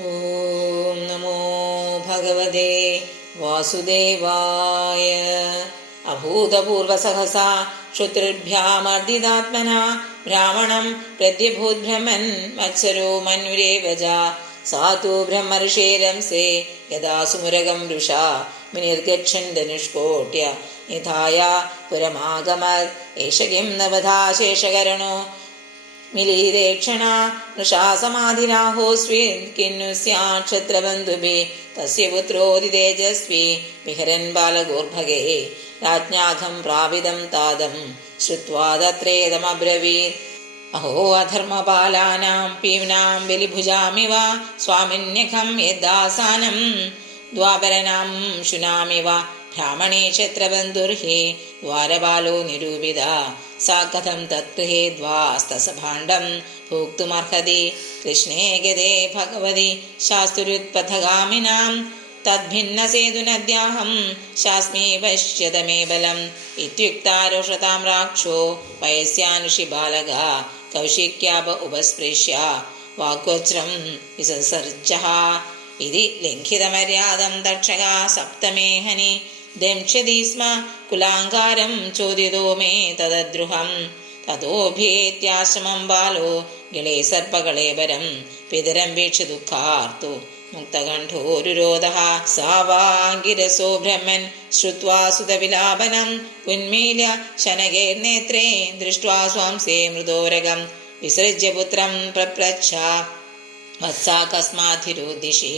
ഓം നമോ ഭഗവതേ വാസുദേവായ. അഭൂതപൂർവസഹസാ ക്ഷുത്രിഭ്യാമർദിതാത്മനാ ബ്രാഹ്മണം പ്രത്യഭൂദ്ബ്രഹ്മൻ മത്സരോ മനുരേവജ സാധു ബ്രഹ്മർഷേരംസേ യഥാ സുമുരകം വൃഷാ മുനിർഗച്ഛൻ ധനുഷ്കോട്യ നിധായ പുരമാഗമത് ഏഷ കിം നവധാശേഷകരണോ മിലീരേക്ഷണ നൃഷാസമാധിരാഹോസ്വിൻ കിന്നു സ്യാത് ക്ഷത്രബന്ധുഭിः തസ്യ പുത്രോതിതേജസ്വി വിഹരൻ ബാലഗോർഭഗേ രാജ്ഞാഘം പ്രാപിതം താദം ശ്രുത്വാ തത്രേദമബ്രവീത്. അഹോ അധർമ്മപാലാനാം പീവ്നാം ബലിഭുജാമിവ സ്വാമിന്യഖം യദ്ദാസാനം ദ്വാപരനാം ശുനാമിവ ബ്രാഹ്മണേ ക്ഷത്രബന്ധുർഹി ദ്വാരപാലോ നിരൂപിത സാ കഥം തത്ഗൃഹേ ദ്വാസ്തസഭാണ്ഡം ഭോക്തുമർഹതി. കൃഷ്ണേ ഗതേ ഭഗവതി ശാസ്ത്രുത്പഥഗാമിനാം തദ്ഭിന്നസേതുനദ്യാഹം ശാസ്മി പശ്യത മേ ബലം ഇത്യുക്താരോഷതാം രാക്ഷോ വയസ്യാനുഷി ബാലക കൗശിക്യാപ ഉപസ്പൃശ്യ വാഗ്വജ്രം വിസസർജഃ. ഇതി ലംഘിതമര്യാദം ദക്ഷക സപ്തമേ ഹനി ദംശതി സ്മ കുലാങ്കാരം ചോദിതോ മേ തദ്ദ്രുഹം. തതോഭ്യേത്യാശ്രമം ബാലോ ഗളേ സർപ്പകളേബരം പിതരം വീക്ഷ്യ ദുഃഖാർത്തു മുക്തകണ്ഠോരുരോധഃ. സാ വാഗിരസോ ബ്രഹ്മൻ ശ്രുത്വാ സുതവിലാപനം ഉന്മീല്യ ശനകേർനേത്രേ ദൃഷ്ട്വാ സ്വാംസേ മൃദോരകം വിസൃജ്യ പുത്രം പ്രപ്രച്ഛ വത്സാ കസ്മാധിരുദിശി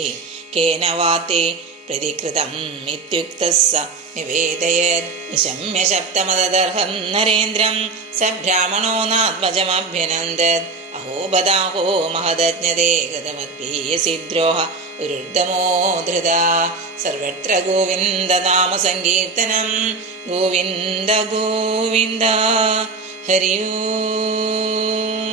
കേന വാത്തെ പ്രതികൃതം ഇത്യുക്തഃ സ നിവേദയത്. നിശമ്യ ശബ്ദമദർഹം നരേന്ദ്രം സ ബ്രാഹ്മണോ നാത്മജമഭ്യനന്ദത്. അഹോ ബദാഹോ മഹദജ്ഞതേ ഗതമദ്ഭീയസിദ്രോഹ ഉരുർദമോ ധൃത. സർവത്ര ഗോവിന്ദ നാമ സങ്കീർത്തനം ഗോവിന്ദ ഗോവിന്ദ. ഹരി ഓം.